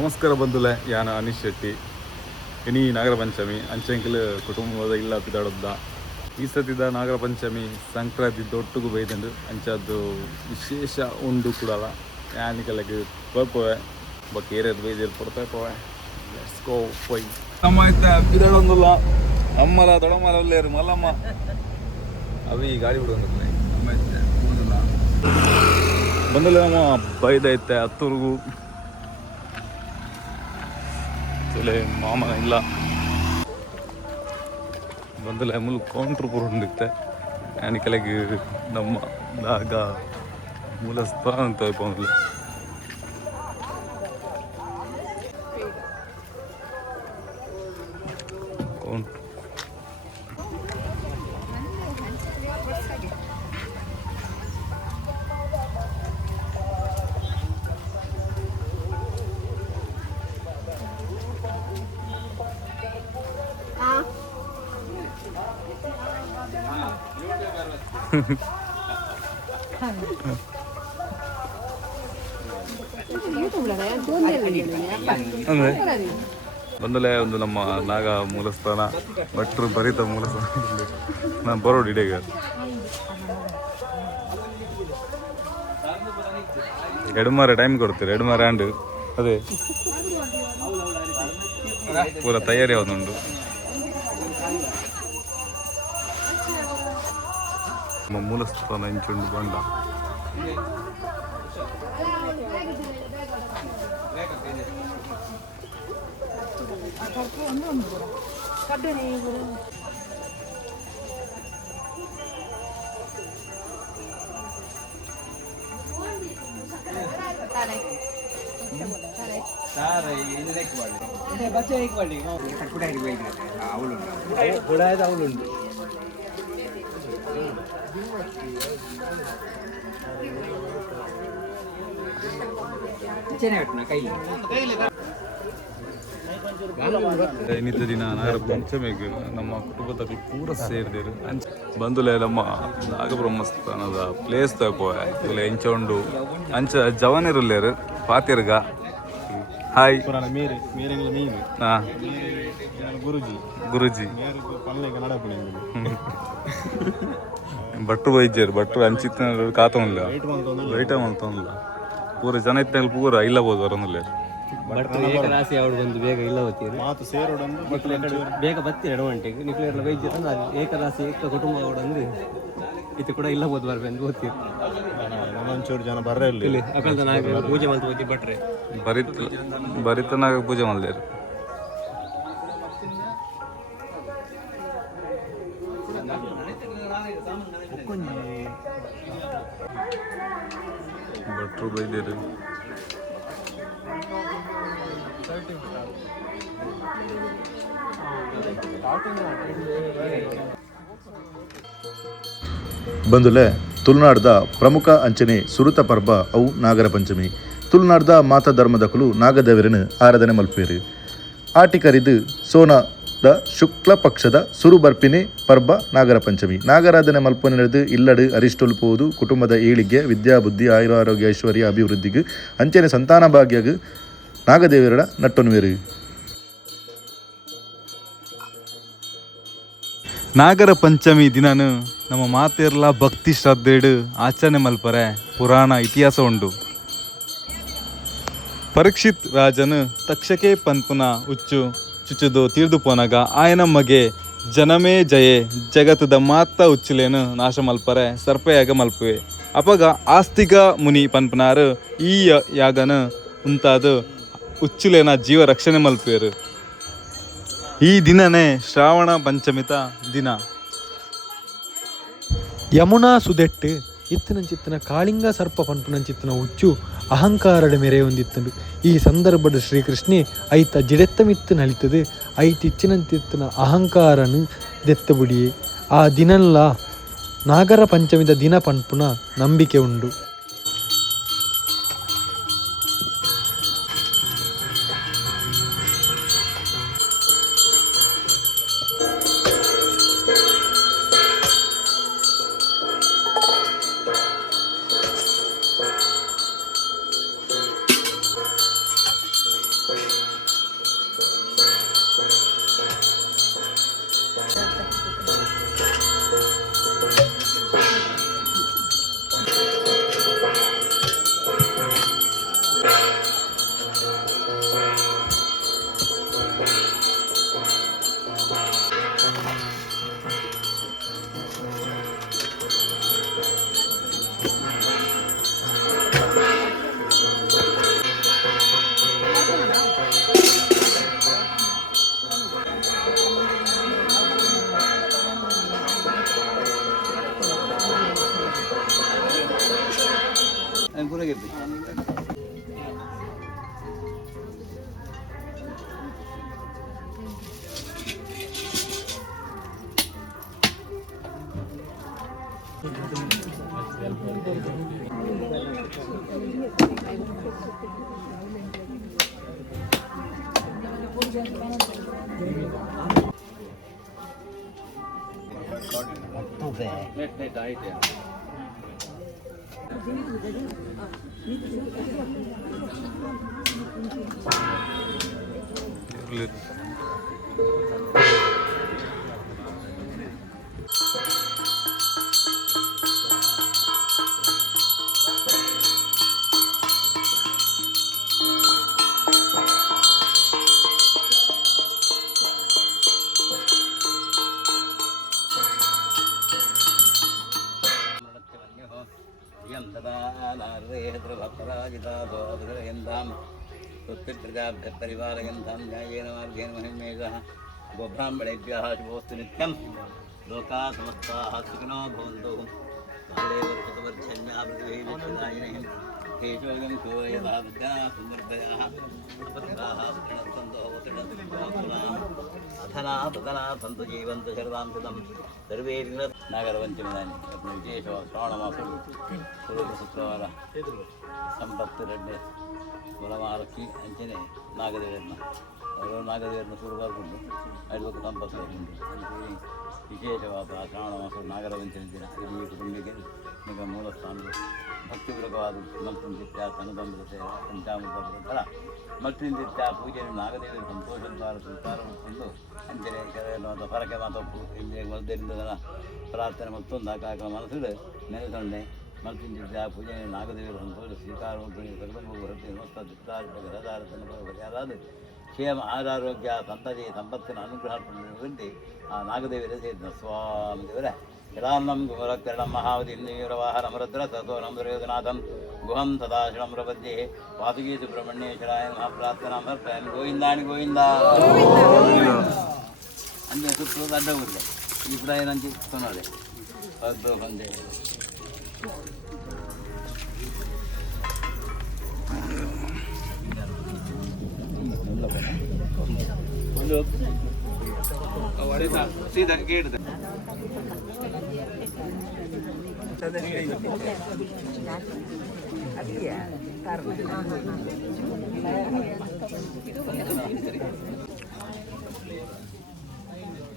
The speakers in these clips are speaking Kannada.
ನಮಸ್ಕಾರ ಬಂಧುಲೆ ಯಾನ ಅನೀಶ್ ಶೆಟ್ಟಿ ಇನಿ ನಾಗರ ಪಂಚಮಿ ಅಂಚೆಂಕಲ್ ಕುಟುಂಬದ ಇಲ್ಲ ತಿದಾಡೋದ ಈ ಸತಿದ ನಾಗರ ಪಂಚಮಿ ಸಂಕ್ರಾಂತಿ ಒಟ್ಟಿಗೂ ಬೈದಂಡು ಅಂಚದ್ದು ವಿಶೇಷ ಉಂಡು ಕೂಡಲ್ಲ ಯಾನಿಕಲಕ್ಕೆ ಪೋವೆ ಬಕ್ ಏರಿಯದು ಬೈದೇರು ಕೊಡ್ತಾ ಪೋವೆ ಲೆಟ್ಸ್ ಗೋ ಪೊಯ್ ನಮ್ಮ ಇತ್ತ ಬಿದಾಡೊಂದಿಲ್ಲ ಅಮ್ಮಲ ದೊಡಮಲ ಒಲ್ಲೇರು ಮಲ್ಲಮ್ಮ ಅವು ಈ ಗಾಡಿ ಬಿಡೋದಿಲ್ಲ ನಮ್ಮ ಇತ್ತೆ ಬಂದಲ್ಲ ನಮ್ಮ ಬೈದೈತೆ ಹತ್ತೂರ್ಗೂ ಮಾಮ ಇಲ್ಲ ಬಂದಲ್ಲ ಮುಲ್ ಕೌಂಟ್ರ್ ಪೂರ್ಣಿತ್ತೆ ಯಾನಿಕಲೆಗೆ ನಮ್ಮ ನಾಗ ಮೂಲ ಸ್ಥಾನ ಅಂತ ಬಂದಲ್ಲ ಕೌಂಟ್ರ್ ಬಂದಲೇ ಒಂದು ನಮ್ಮ ನಾಗ ಮೂಲಸ್ಥಾನ ಭಟ್ರು ಬರಿತ ಮೂಲಸ್ಥಾನ ನಾನು ಬರೋಡು ಇಡೀಗ ಎಡಮಾರ ಟೈಮ್ ಕೊಡ್ತೀರಿ ಎಡಮಾರ ಆಂಡ್ ಅದೇ ಪೂರ ತಯಾರಿ ಯಾವುದುಂಟು ನಮ್ಮ ಮೂಲಸ್ಥಾನ ಇಂಚುಂಡು ಬಂಡ ಅವಳುಂಟು ಇನ್ನಿದ್ದ ದಿನ ನಾಗರ ಪಂಚಮಿಗೆ ನಮ್ಮ ಕುಟುಂಬದಲ್ಲಿ ಪೂರ ಸೇರಿದರು ಬಂದುಲೆ ನಮ್ಮ ನಾಗಬ್ರಹ್ಮಸ್ಥಾನದ ಪ್ಲೇಸ್ ತಗೋಯ ಇಲ್ಲಿ ಎಂಚೊಂಡು ಅಂಚ ಜವನಿರುಲ್ಲೇರು ಪಾತಿರ್ಗ ಹಾಯ್ ಹಾಂ ಗುರುಜಿ ಭಟ್ರು ವೈದ್ಯರು ಭಟ್ರು ಅಂಚಿತ್ತ ಕಾತೊಂದಿಲ್ಲ ರೈಟ ಮಾಡ್ತೊಂದಿಲ್ಲ ಪೂರ ಜನ ಇತ್ತ ಪೂರ ಇಲ್ಲ ಬೋದು ಬರೋದಿಲ್ಲ ರಾಶಿ ಅವಳು ಬಂದು ಬೇಗ ಇಲ್ಲ ಹೋಗ್ತೀವಿ ಬೇಗ ಬರ್ತೀವಿ 2 ಗಂಟೆಗೆ ನಿಕ್ಲೇರ್ಲ ವೈದ್ಯ ಏಕರಾಶಿ ಏಕ ಕುಟುಂಬ ಅವಡಂದು ಇದು ಕೂಡ ಇಲ್ಲ ಬೋದು ಬರ್ಬೇಕು ಓದ್ತೀವಿ ಒಂಚೂರು ಜನ ಬರ್ರೆ ಇಲ್ಲಿ ಅಕಲ್ದ ಪೂಜೆ ಮಾಡ್ತಾ ಹೋಗ್ತೀವಿ ಭಟ್ರೆ ಬರಿತನಾಗ ಪೂಜೆ ಮಾಡ್ಲೇರು ಭಟ್ರು ಬೈದೇರು ಬಂದುಲೆ ತುಳುನಾಡ್ದ ಪ್ರಮುಖ ಅಂಚನೆ ಸುರುತ ಪರ್ಬ ಅವು ನಾಗರ ಪಂಚಮಿ ತುಳುನಾಡ್ದ ಮಾತ ಧರ್ಮದಕುಲು ನಾಗದೇವರಿನ ಆರಾಧನೆ ಮಲ್ಪೇರು ಆಟಿಕರಿದು ಸೋನದ ಶುಕ್ಲ ಪಕ್ಷದ ಸುರುಬರ್ಪಿನೆ ಪರ್ಬ ನಾಗರ ಪಂಚಮಿ ನಾಗರಾಧನೆ ಮಲ್ಪನೆ ನಡೆದು ಇಲ್ಲಡು ಅರಿಷ್ಟೊಲ್ಪುವುದು ಕುಟುಂಬದ ಏಳಿಗೆ ವಿದ್ಯಾಬುದ್ಧಿ ಆಯುರಾರೋಗ್ಯ ಐಶ್ವರ್ಯ ಅಭಿವೃದ್ಧಿಗೆ ಅಂಚನೆ ಸಂತಾನ ಭಾಗ್ಯಗ ನಾಗದೇವರ ನಟ್ಟೊನ್ವೇರು ನಾಗರ ಪಂಚಮಿ ದಿನನು ನಮ್ಮ ಮಾತೆರ್ಲ ಭಕ್ತಿ ಶ್ರದ್ಧೆಡು ಆಚರಣೆ ಮಲ್ಪರೆ ಪುರಾಣ ಇತಿಹಾಸ ಉಂಡು ಪರೀಕ್ಷಿತ್ ರಾಜನು ತಕ್ಷಕೆ ಪನ್ಪುನ ಉಚ್ಚು ಚುಚ್ಚುದು ತೀರ್ದು ಪೋನಾಗ ಆಯನ ಮಗೆ ಜನಮೇ ಜಯೆ ಜಗತ್ತದ ಮಾತ ಉಚ್ಚುಲೇನು ನಾಶ ಮಲ್ಪರೆ ಸರ್ಪಯಾಗ ಮಲ್ಪುವೆ ಅಪಗ ಆಸ್ತಿಗ ಮುನಿ ಪನ್ಪುನಾರು ಈ ಯಾಗನ ಉಂತಾದ ಉಚ್ಚುಲೇನ ಜೀವ ರಕ್ಷಣೆ ಮಲ್ಪೇರು ಈ ದಿನನೇ ಶ್ರಾವಣ ಪಂಚಮಿತ ದಿನ ಯಮುನಾ ಸುದೆಟ್ಟು ಇತ್ತಿನಂಚಿತ್ತಿನ ಕಾಳಿಂಗ ಸರ್ಪ ಪನ್ಪುನಂಚಿತ್ತಿನ ಉಚ್ಚು ಅಹಂಕಾರಡ ಮೆರೆ ಹೊಂದಿತ್ತಂಡು ಈ ಸಂದರ್ಭದ ಶ್ರೀಕೃಷ್ಣೆ ಐತ ಜಿಡೆತ್ತಮಿತ್ತು ನಲಿತದು ಐತಿಚ್ಚಿನಂತಿತ್ತಿನ ಅಹಂಕಾರನು ದೆತ್ತಬುಡಿಯೇ ಆ ದಿನಲ್ಲ ನಾಗರ ಪಂಚಮಿದ ದಿನ ಪನ್ಪುನ ನಂಬಿಕೆ ಉಂಡು परिवारयन्तां न्यायेन मार्गेण महिमेघः गोब्राह्मणेभ्यः शुभोऽस्तु नित्यं लोकाः समस्ताः सुखिनो भवन्तु कालेवर्षकवर्षण्यावृतिभिः केशोऽयं कोयदाविद्याः समृद्धयाः पत्राः अथना तथना सन्तु जीवन्तु शरदां शतं सर्वे नागरपञ्चमिदानीं विशेष श्रावणमासं शुक्रवार ಸಂಪತ್ತು ರೆಡ್ಡಿ ಗುಣಮಾರಕ್ಕಿ ಅಂಚನೆ ನಾಗದೇವರನ್ನ ಅವರು ನಾಗದೇವರನ್ನ ಶುರು ಬರ್ಕೊಂಡು ಐದಕ್ಕೆ ಸಂಪತ್ತು ಬರ್ಕೊಂಡು ವಿಶೇಷವಾದ ಶ್ರಾವಣ ಮಾಸ ನಾಗರ ಪಂಚಮಿ ದಿನ ಇಡೀ ಕುಟುಂಬಕ್ಕೆ ಈಗ ಮೂಲ ಸ್ಥಾನಗಳು ಭಕ್ತಿಪೂರ್ವಕವಾದ ಮಲ್ಪುಂದಿತ್ಯ ತನುಬಂಧತೆ ಪಂಚಾಮೃತ ಫಲ ಮಲ್ಪುಂದಿತ್ಯ ಪೂಜೆ ನಾಗದೇವರ ಸಂತೋಷದ್ವಾರ ಸ್ವೀಕಾರ ಮಾಡಿಕೊಂಡು ಅಂಚನೆ ಕೆಲವು ಹೊರಕೆ ಮಾತಪ್ಪು ಇಂದಿಗೆ ಮಧ್ಯದಿಂದ ಪ್ರಾರ್ಥನೆ ಮತ್ತೊಂದು ಹಾಕಾಕ ಮನಸ್ಸಿಡು ನೆನೆಸೊಂಡೆ ಮಲ್ಪಿಂದಿದ್ದ ಪೂಜೆ ನಾಗದೇವರ ಸಂತೋಷ ಸ್ವೀಕಾರ ಸಗಲಂಬು ಹೊರತೆ ಮಸ್ತ ದಿಕ್ಕಾರಾದ ಕ್ಷೇಮ ಆರೋಗ್ಯ ಸಂತತಿ ಸಂಪತ್ತಿನ ಅನುಗ್ರಹ ಪಡೆಯುವಂತೆ ಆ ನಾಗದೇವರೇ ಸೇರಿದ ಸ್ವಾಮಿ ದೇವರೇ ಯದಾನ್ನಂ ಗುಮರಕರಣಂ ಮಹಾವತಿ ಇಂದ್ರವಾಹನಮರದ್ರ ಸತೋ ನಮೃಯೋಗನಾಥಂ ಗುಹಂ ಸದಾಶಿವಂ ಪ್ರಪದ್ಯೆ ವಾಸುಕಿ ಸುಬ್ರಹ್ಮಣ್ಯೇಶ್ವರಾಯ ಮಹಾಪ್ರಾರ್ಥನಾ ಸಮರ್ಪಯಾಮಿ ಗೋವಿಂದಾಣಿ ಗೋವಿಂದ ಅಂಜೆ ಸುತ್ತು ಅಡ್ಡ ಊರಿದೆ ಈ ಕೂಡ ಏನಂಚಿ ತೊನ್ನೋದೆ ಅದು ಬಂದೆ ಸೀದಾ ಗೇಟ್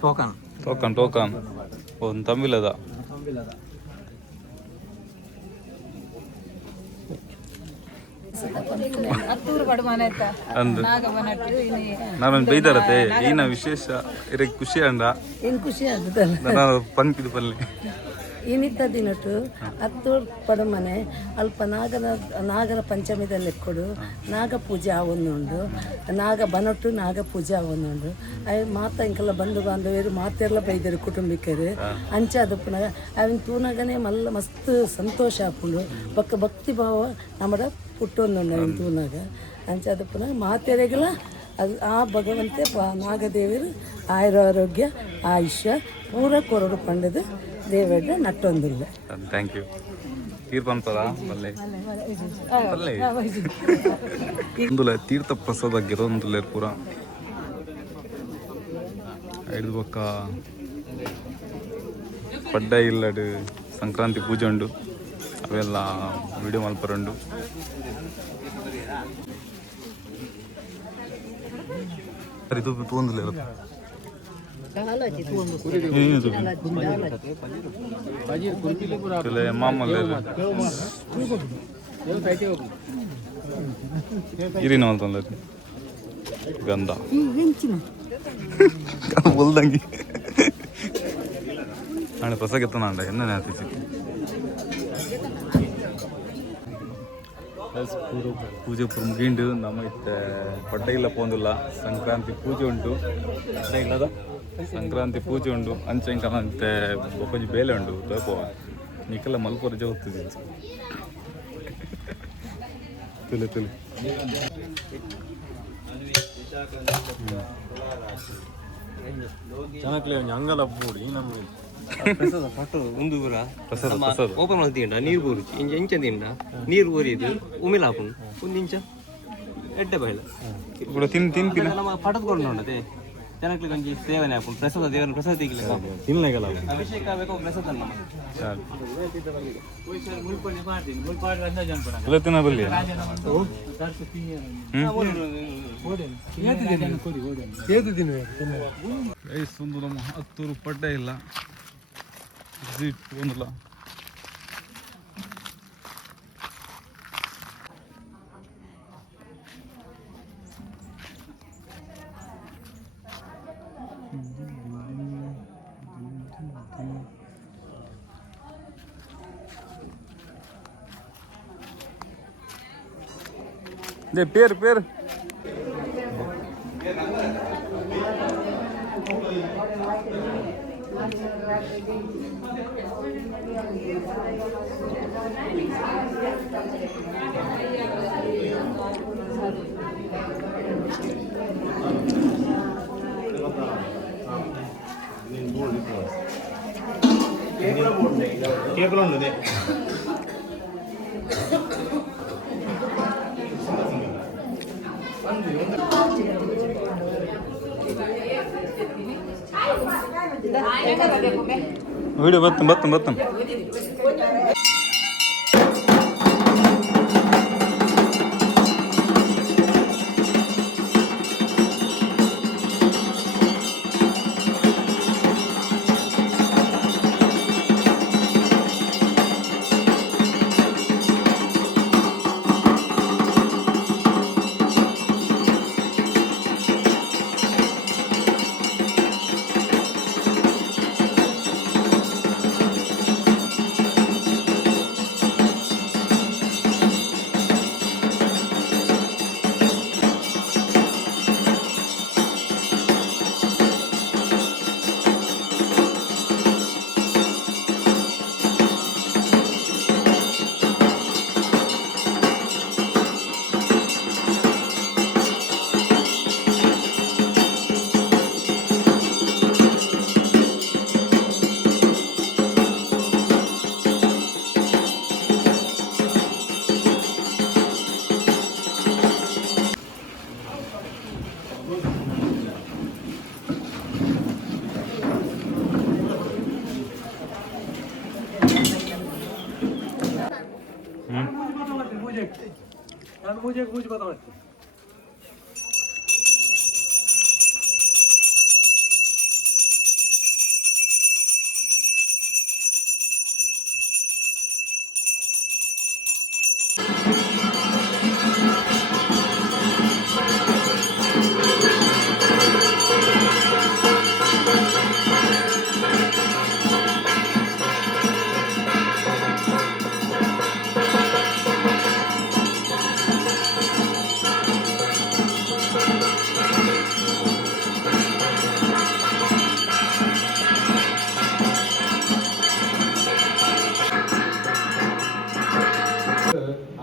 ಟೋಕನ್ ಟೋಕನ್ ಒಂದು ತಮಿಳದ ಅಂದು ನಾನು ಬೈದಾರತೆ ಏನ ವಿಶೇಷ ಇರಕ್ಕೆ ಖುಷಿ ಅಂಡ ಏನು ಖುಷಿ ಆಗುತ್ತಲ್ಲ ನಾನು ಪಂಪಿದ ಪಲ್ಲೆ ಇನ್ನಿದ್ದ ದಿನಟ್ಟು ಹತ್ತೂರು ಪಡಮನೆ ಅಲ್ಪ ನಾಗರ ಪಂಚಮಿದಲ್ಲಿ ಕೊಡು ನಾಗ ಪೂಜೆ ಆವೊಂದುಂಡು ನಾಗ ಬನಟ್ಟು ನಾಗ ಪೂಜೆ ಆವೊಂದುಂಡು ಮಾತ ಇಂಕೆಲ್ಲ ಬಂಧು ಬಾಂಧವ್ಯರು ಮಾತೆಲ್ಲ ಬೈದರು ಕುಟುಂಬಿಕರು ಅಂಚೆ ಅದು ಪುನಃ ಅವನ್ ತೂನಾಗನೇ ಮಲ್ಲ ಮಸ್ತ್ ಸಂತೋಷ ಆಪುಂಡು ಭಕ್ತಿ ಭಾವ ನಮ್ಮಡ ಪುಟ್ಟೊಂದುಂಡು ಅವನ್ ತೂನಾಗ ಅಂಚೆ ಅದು ಪುನಃ ಮಾತೆರೆಗಳ ಅದು ಆ ಭಗವಂತೆ ನಾಗದೇವರು ಆಯುರಾರೋಗ್ಯ ಆಯುಷ್ಯ ಪೂರ ಕೊರಡು ಪಂಡದು ದೇವರ ನಟ್ಟೊಂದಿಲ್ಲ ಥ್ಯಾಂಕ್ ಯು ತೀರ್ಪಂಪದ ಪಲ್ಲೆ ಪಲ್ಲೆ ಒಂದುಲೆ ತೀರ್ಥ ಪ್ರಸಾದ ಗಿರೊಂದುಲೆ ಪೂರ ಐದು ಪಕ್ಕ ಪಡ್ಡ ಇಲ್ಲಡು ಸಂಕ್ರಾಂತಿ ಪೂಜೆ ಉಂಡು ಅವೆಲ್ಲ ವಿಡಿಯೋ ಮಲ್ಪರುಂಡು ಇದು ತೊಂದಿಲ್ಲ ಮಾಮೂಲಿ ಇರಿನ ಅಂತಂದ ಗಂಧ ಬಲ್ದಂಗಿ ನಾಳೆ ಪ್ರಸಕ್ಕೆತ್ತನ ಅಂಡ ಎನ್ನ ಹಾಕಿಸಿ ಪೂಜೆ ಪೂರ ಮುಗಿಂಡು ನಮ್ಮ ಇತ್ತೆ ಪಡ್ಡ ಇಲ್ಲ ಪೋಂದಿಲ್ಲ ಸಂಕ್ರಾಂತಿ ಪೂಜೆ ಉಂಟು ಇಲ್ಲದ ಸಂಕ್ರಾಂತಿ ಪೂಜೆ ಉಂಡು ಅಂಚೆಂಕನ ಅಂತೆ ಬೊಕೊಂಜಿ ಬೇಲೆ ಉಂಡು ತೋಪೋ ನೀಕೆಲ್ಲ ಮಲ್ಪುರ ಹೋಗ್ತಿದ್ದೆ ತುಲೆ ತುಲೆ ಜನಕ್ಲೆ ಅಂಗಲ ಪೂಡಿ ನಮ್ಮ ಪ್ರಸಾದ ಫೋಟೋ ಒಂದು ಊರ ಪ್ರಸಾದ ಪ್ರಸಾದ ಓಪನ್ ಮಾಡ್ತಿಂಡ ನೀರು ಬೋರುಚಿ ಇಂಚ ತಿಂಡ ನೀರು ಬೋರಿದು ಉಮಿಲಾಪುನ್ ಒಂದು ಇಂಚ ಎಡ್ಡೆ ಬಯಲ ఇప్పుడు తిన్ ನಮ್ಮ ಪಟದ ಕೊಂಡು ನೋಡದೆ ಜನಕ್ಕೆ ಕೊಂಚ ಸೇವನೆ ಹಾಕೊಂಡು ಪ್ರಸಾದ ದೇವರ ಪ್ರಸಾದ ತೆಗಿಲಿಲ್ಲ ತಿನ್ಲಾಗಲ್ಲ ಅಭಿಷೇಕ ಆಗಬೇಕು ಪ್ರಸಾದ ನಮ್ಮ ಎಲ್ಲ ತಿನ್ನ ಬಲ್ಲಿ ಒಂದು ನಮ್ಮ 10 ರೂಪಾಯಿ ಇಲ್ಲ ಒಂದಲ್ಲ పేరు వీడియో బత్తం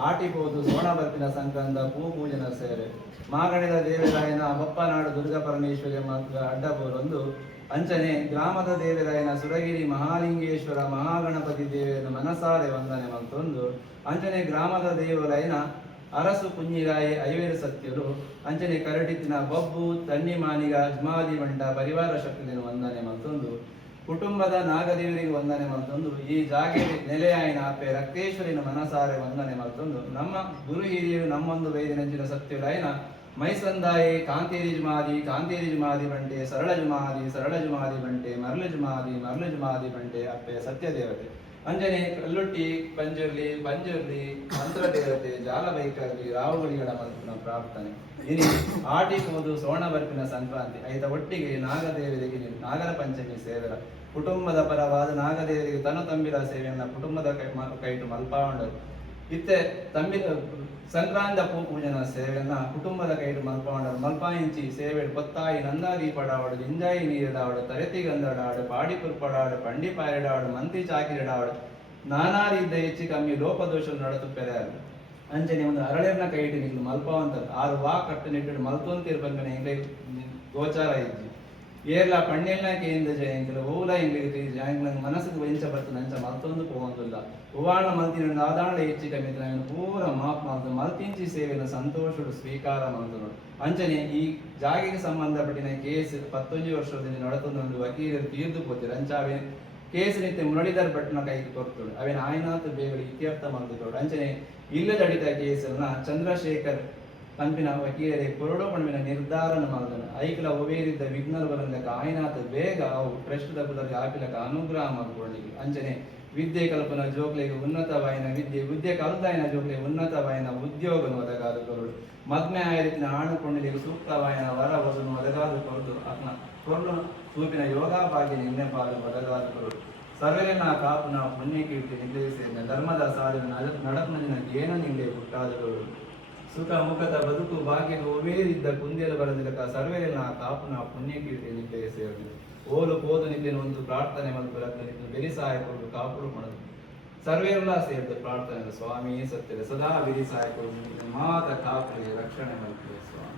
ಆಟಿಪೋದು ಸೋಣಬರ್ಪಿನ ಸಂಕ್ರಾಂತ ಪೂ ಪೂಜನ ಸೇವೆ ಮಾಗಣದ ದೇವರಾಯನ ಬಪ್ಪನಾಡು ದುರ್ಗಾ ಪರಮೇಶ್ವರಿ ಮಗ ಅಡ್ಡಪೋರೊಂದು ಅಂಚನೆ ಗ್ರಾಮದ ದೇವರಾಯನ ಸುರಗಿರಿ ಮಹಾಲಿಂಗೇಶ್ವರ ಮಹಾಗಣಪತಿ ದೇವರನ್ನು ಮನಸಾರೆ ವಂದನೆ ಮತ್ತೊಂದು ಅಂಚನೆ ಗ್ರಾಮದ ದೇವರಾಯನ ಅರಸು ಕುഞ്ഞിರಾಯಿ ಐವೇರು ಸತ್ಯರು ಅಂಚನೆ ಕರಟಿತ್ತಿನ ಬಬ್ಬು ತಣ್ಣಿ ಮಾನಿಗ ಅಜ್ಮಾದಿ ಮಂಟ ಪರಿವಾರ ಶಕ್ತಿಯನ್ನು ವಂದನೆ ಮತ್ತೊಂದು ಕುಟುಂಬದ ನಾಗದೇವರಿಗೆ ವಂದನೆ ಮತ್ತೊಂದು ಈ ಜಾಗೆ ನೆಲೆಯಾಯಿನ ಅಪ್ಪೆ ರಕ್ತೇಶ್ವರಿನ ಮನಸಾರೆ ವಂದನೆ ಮತ್ತೊಂದು ನಮ್ಮ ಗುರು ಹಿರಿಯರು ನಮ್ಮೊಂದು ವೈದಿನಂಚಿನ ಸತ್ಯುಲಾಯಿನ ಮೈಸಂದಾಯಿ ಕಾಂತೇರಿ ಜುಮಾದಿ ಬಂಟೆ ಸರಳ ಜುಮಾದಿ ಬಂಟೆ ಮರಳು ಜುಮಾದಿ ಬಂಟೆ ಅಪ್ಪೆ ಸತ್ಯ ದೇವತೆ ಅಂಜನೆ ಕಲ್ಲುಟ್ಟಿ ಪಂಜುರ್ಲಿ ಮಂತ್ರ ದೇವತೆ ಜಾಲಬೈಕರ್ಲಿ ರಾವುಗಳಿಗಳ ಪ್ರಾರ್ಥನೆ ಇನಿ ಆಟಿಪೋದು ಸೋಣಬರ್ಪಿನ ಸಂಕ್ರಾಂತಿ ಐದ ಒಟ್ಟಿಗೆ ನಾಗದೇವರಿಗೆ ನಾಗರ ಪಂಚಮಿ ಸೇವೆರ ಕುಟುಂಬದ ಪರವಾದ ನಾಗದೇವರಿಗೆ ತನು ತಂಬಿರ ಸೇವೆಯನ್ನ ಕುಟುಂಬದ ಕೈಟು ಮಲ್ಪಾಂಡರು ಇತ್ತೆ ಸಂಕ್ರಾಂತ ಪೂಜನ ಸೇವೆಯನ್ನ ಕುಟುಂಬದ ಕೈಟು ಮಲ್ಪಾಂಡರು ಮಲ್ಪಾಯಿಂಚಿ ಸೇವೆ ಪೊತ್ತಾಯಿ ನಂದಾದಿ ಪಡಾವಡು ಲಿಂಜಾಯಿ ನೀರಿಡಾವಡು ತರತಿ ಗಂಧಡಾವಡು ಪಾಡಿ ಪುರ್ಪಡಾವಡು ಪಂಡಿ ಪಾಯಡಾವಡು ಮಂತಿ ಚಾಕಿರಿಡಾವಡು ನಾನಾ ರೀತಿಯ ಹೆಚ್ಚು ಕಮ್ಮಿ ಲೋಪದೋಷ ನಡೆಸುತ್ತಾರೆ ಅಂಚನೆ ಒಂದು ಅರಳೆರ್ನ ಕೈ ಇಟ್ಟು ನಿಂತು ಮಲ್ಪವಂತ 6 ವಾ ಕಟ್ಟು ನೆಟ್ಟು ಮಲ್ತೊಂತಿರ್ ಬಂಕನೆ ಇಂಗ್ಲೆ ಗೋಚಾರ ಇಜ್ಜಿ ಏರ್ಲ ಪಣ್ಣೆಲ್ನ ಕೇಂದ್ರ ಜಯಂಕಲ ಓಲ ಇಂಗ್ಲಿಗೆ ಜಯಂಕಲ ಮನಸ್ಸಿಗೆ ವೆಂಚ ಬರ್ತದೆ ಅಂಚ ಮಲ್ತೊಂದು ಪೋವಂದಿಲ್ಲ ಉವಾಳ ಮಲ್ತಿನ ಆದಾಳ ಹೆಚ್ಚಿ ಕಮ್ಮಿ ನಾನು ಪೂರ ಮಾಪ್ ಮಾಡ್ದು ಮಲ್ತಿಂಚಿ ಸೇವೆನ ಸಂತೋಷಡು ಸ್ವೀಕಾರ ಮಾಡ್ದು ಅಂಚನೆ ಈ ಜಾಗಿಗೆ ಸಂಬಂಧಪಟ್ಟಿನ ಕೇಸ್ 15 ವರ್ಷದಿಂದ ನಡೆತೊಂದು ವಕೀಲರು ತೀರ್ದು ಹೋಗ್ತಾರೆ ಅಂಚಾವೆ ಕೇಸ್ ನಿತ್ಯ ಮುರಳೀಧರ್ ಭಟ್ನ ಕೈಗೆ ಕೊಡ್ತೋಡು ಅವೇನು ಆಯ್ನಾಥ ಬೇಗಡಿ ಇತ್ಯರ್ಥ ಮಾಡ್ತೋಡು ಅಂಚನೆ ಇಲ್ಲದ ಅಡಿತ ಕೇಸನ್ನ ಚಂದ್ರಶೇಖರ್ ಪಂಪಿನ ವಕೀಲರೇ ಕೊರಡು ಪಣ್ಮಿನ ನಿರ್ಧಾರನ ಮಾಡಿದನು ಐಕಲ ಒವೇರಿದ್ದ ವಿಘ್ನರು ಬರಲಿಕ್ಕ ಆಯ್ನಾಥ ಬೇಗ ಅವು ಟ್ರಸ್ಟ್ ದಬ್ಬದಲ್ಲಿ ಆಪಿಲಕ ಅನುಗ್ರಹ ಮಾಡಿಕೊಳ್ಳಿಕ್ಕೆ ಅಂಚನೆ ವಿದ್ಯೆ ಕಲ್ಪನ ಜೋಕ್ಲೆಗೆ ಉನ್ನತವಾಯಿನ ವಿದ್ಯೆ ಕಲ್ತಾಯಿನ ಜೋಕ್ಲೆಗೆ ಉನ್ನತವಾಯಿನ ಉದ್ಯೋಗನು ಒದಗಾದ ಕೊರಡು ಮದ್ಮೆ ಆಯರಿತಿನ ಆಣುಕೊಂಡಿಗೆ ಸೂಕ್ತವಾಯಿನ ವರ ವಧುನು ಒದಗಾದ ಕೊರಡು ಅಕ್ನ ಕೊರಡು ಸೂಪಿನ ಯೋಗ ಭಾಗ್ಯ ನಿನ್ನೆ ಪಾಲು ಒದಗಾದ ಕೊರಡು ಸರ್ವೆನ ಕಾಪುನ ಪುಣ್ಯ ಕೀರ್ತಿ ನಿರ್ದೇಶಿಸಿದ ಧರ್ಮದ ಸಾಧನ ನಡಕ್ನದಿನ ಏನು ನಿಂಗೆ ಹುಟ್ಟಾದರು ಸುಖ ಮುಖದ ಬದುಕು ಭಾಗ್ಯದ ಒವೇರಿದ್ದ ಕುಂದೇಲು ಬರದಿಲಕ ಸರ್ವೆನ ಕಾಪುನ ಪುಣ್ಯ ಕೀರ್ತಿ ನಿರ್ದೇಶಿಸಿದರು ಓಲು ಪೋದು ನಿಂದಿನ ಒಂದು ಪ್ರಾರ್ಥನೆ ಮತ್ತು ಬರತ್ತನಿದ್ದು ಬೆರಿ ಸಹಾಯಕರು ಕಾಪುಡು ಮಾಡೋದು ಸರ್ವೇಲ್ಲ ಸೇರಿದ ಪ್ರಾರ್ಥನೆ ಸ್ವಾಮಿ ಸತ್ಯದ ಸದಾ ಬಿರಿ ಸಹಾಯಕರು ಮಾತ ಕಾಪುರಿಗೆ ರಕ್ಷಣೆ ಮಾಡ್ತಾರೆ ಸ್ವಾಮಿ.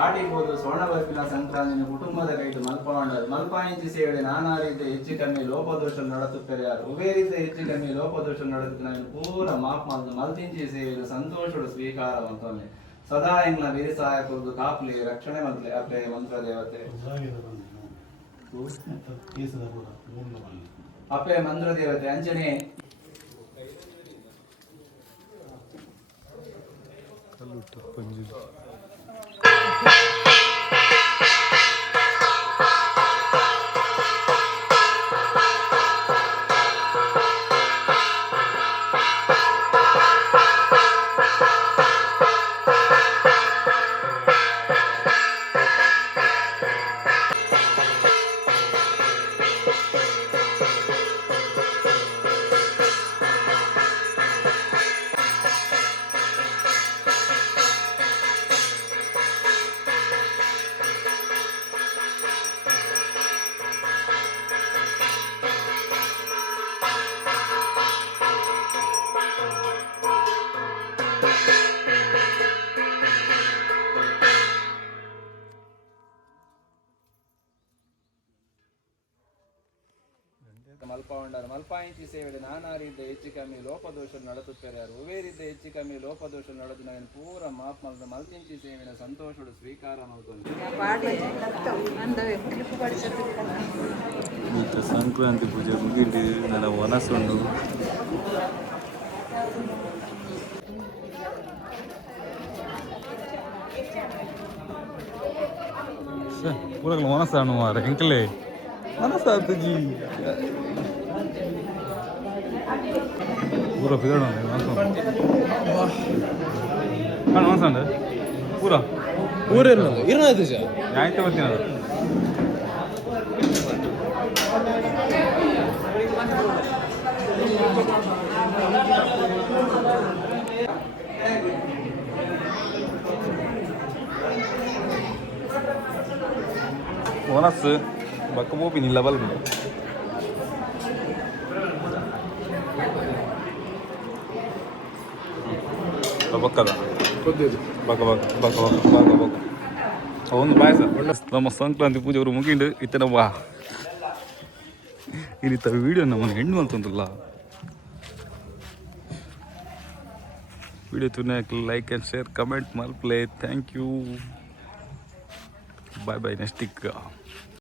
ಆಡಿಬೋದು ಸ್ವರ್ಣವರ್ಪಿನ ಸಂಕ್ರಾಂತಿನ ಕುಟುಂಬದ ಕೈಟು ಮಲ್ಪಾಯಿಂಚಿ ಸೇವೆ ನಾನಾ ರೀತಿಯ ಹೆಚ್ಚು ಕಮ್ಮಿ ಲೋಪದೋಷ ನಡೆಸುತ್ತಾರೆ ಯಾರು ಉಭಯ ರೀತಿಯ ಹೆಚ್ಚು ಕಮ್ಮಿ ಲೋಪದೋಷ ನಡೆಸುತ್ತೆ ನಾನು ಪೂರ ಮಾಪ್ ಮಾಡಿದ ಮಲ್ತಿಂಚಿ ಸೇವೆ ಸಂತೋಷದ ಸ್ವೀಕಾರ ಮತ್ತೊಮ್ಮೆ ಸದಾ ಎಂಗ್ಲ ಬೇರೆ ಸಹಾಯಕರು ಕಾಪ್ಲಿ ರಕ್ಷಣೆ ಮಂತ್ಲೆ ಅಪ್ಪೆ ಮಂತ್ರ ದೇವತೆ ಅಪ್ಪೆ ಮಂತ್ರ ದೇವತೆ ಅಂಚನೆ ಮಲ್ಪಾಯಿಂಚಿ ಸೇವೆ ನಾನಾ ರೀತಿಯ ಹೆಚ್ಚು ಕಮ್ಮಿ ಲೋಪದೋಷ ನಡೆಸುತ್ತಾರೆ ಯಾರು ಉಭಯ ರೀತಿಯ ಹೆಚ್ಚು ಕಮ್ಮಿ ಲೋಪದೋಷ ನಡೆದು ನಾನು ಪೂರ ಮಾಪ್ ಮಾಡಿದ ಮಲ್ತಿಂಚಿ ಸೇವೆನ ಸಂತೋಷದ ಸ್ವೀಕಾರ ಮಾಡ್ಕೊಂಡು ಸಂಕ್ರಾಂತಿ ಪೂಜೆ ಮುಗಿದು ನನ್ನ ವನಸುಂಡು ಊರಾಗಲ ವನಸ ಅನ್ನುವಾರ ಎಂಕಲೇ ವನಸ ಆತಜಿ ಪೂರ ಪಿದಾಡ ವನಸ ಅಂಡ ಪೂರ ಊರೆಲ್ಲ ಇರ್ನಾದ ಆಯ್ತು ಬರ್ತೀನಿ ಅದು ವನಸ್ ಬಕ್ಕ ಬೋಪಿ ನಿಲ್ಲ ಬಲ್ ಬಕ್ಕದ ಬಕ್ಕ ಬಕ್ಕ ಬಕ್ಕ ಬಕ್ಕ ಬಕ್ಕ ಬಕ್ಕ ಒಂದು ಪಾಯಸ ನಮ್ಮ ಸಂಕ್ರಾಂತಿ ಪೂಜೆ ಅವರು ಮುಗಿಂಡು ಇತ್ತ ಬಾ ಇನ್ನಿತ್ತ ವಿಡಿಯೋ ನಮ್ಮನ್ನು ಹೆಣ್ಣು ಅಂತಂದಿಲ್ಲ ವಿಡಿಯೋ ತುನಾಕ್ ಲೈಕ್ ಆ್ಯಂಡ್ ಶೇರ್ ಕಮೆಂಟ್ ಮಲ್ಪ್ಲೇ thank you bye bye next